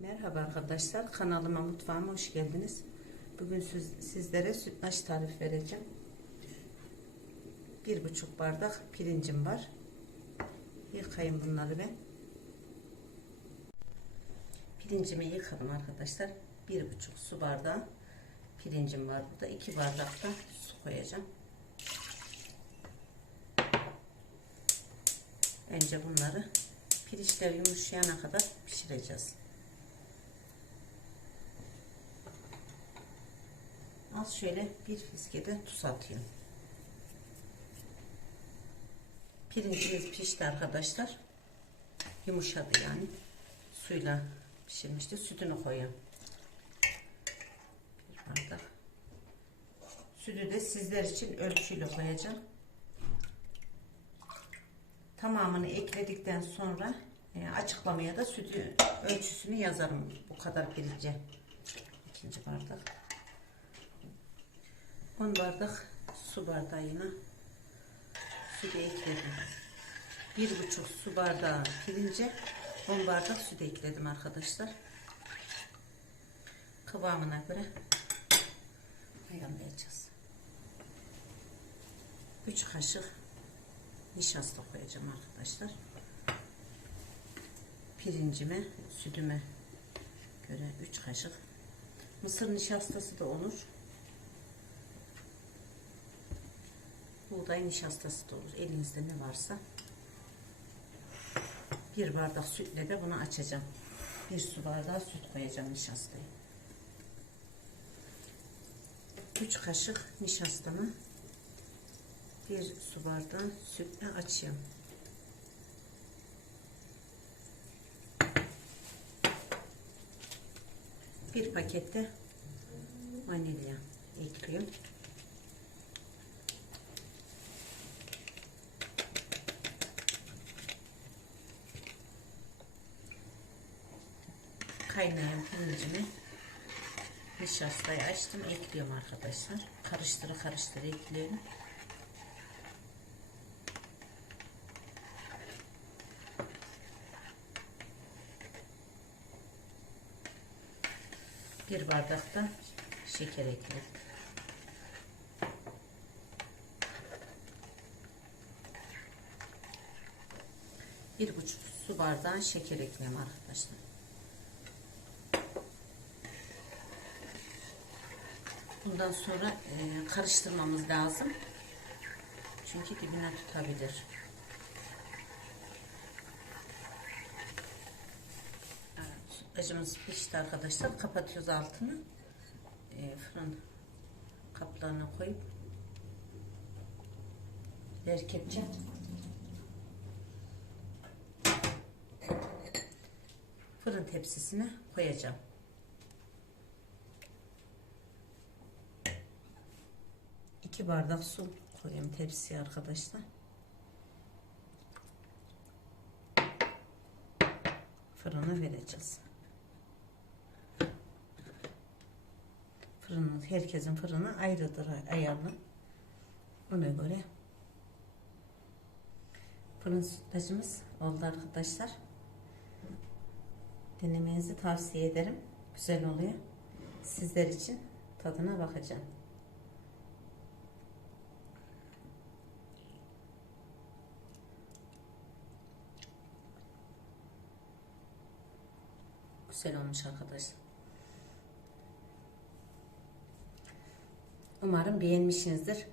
Merhaba arkadaşlar, kanalıma mutfağıma hoş geldiniz. Bugün siz- sizlere sütlaç tarif vereceğim. Bir buçuk bardak pirincim var. Yıkayın bunları ben. Pirincimi yıkadım arkadaşlar. Bir buçuk su bardağı pirincim var burada. iki bardak da su koyacağım. Önce bunları pirinçler yumuşayana kadar pişireceğiz. Az şöyle bir fiskede tuz atıyorum. Pirincimiz pişti arkadaşlar. Yumuşadı yani. Suyla pişirmişti. Sütünü koyuyorum. Bir bardak. Sütü de sizler için ölçüyle koyacağım. Tamamını ekledikten sonra e, açıklamaya da sütü ölçüsünü yazarım. Bu kadar pirince. İkinci bardak. 10 bardak su bardağına sütü ekledim. Bir buçuk su bardağı pirince 10 bardak süt ekledim arkadaşlar. Kıvamına göre ayarlayacağız. 3 kaşık nişasta koyacağım arkadaşlar. Pirincime, sütüme göre 3 kaşık. Mısır nişastası da olur. Buğday nişastası da olur. Elinizde ne varsa. Bir bardak sütle de bunu açacağım. Bir su bardağı süt koyacağım nişastayı. 3 kaşık nişastamı bir su bardağı sütle açıyorum. Bir pakette vanilya ekliyorum. Kaynayan pirincimi nişastayı açtım ekliyorum arkadaşlar. Karıştırı karıştırı ekliyorum. Bir bardak da şeker ekledim. Bir buçuk su bardağı şeker ekliyorum arkadaşlar. Bundan sonra e, karıştırmamız lazım. Çünkü dibine tutabilir. Sütlacımız pişti arkadaşlar. Kapatıyoruz altını. E, fırın kaplarına koyup birer kepçe fırın tepsisine koyacağım. İki bardak su koyayım tepsiye arkadaşlar. Fırına vereceğiz. Fırının herkesin fırını ayrıdır ayarlı. Ona göre fırın sütlacımız oldu arkadaşlar. Denemenizi tavsiye ederim. Güzel oluyor. Sizler için tadına bakacağım. Güzel olmuş arkadaşlar. Umarım beğenmişsinizdir.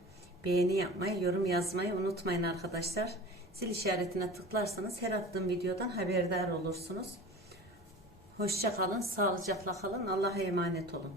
Beğeni yapmayı, yorum yazmayı unutmayın arkadaşlar. Zil işaretine tıklarsanız her attığım videodan haberdar olursunuz. Hoşça kalın, sağlıcakla kalın. Allah'a emanet olun.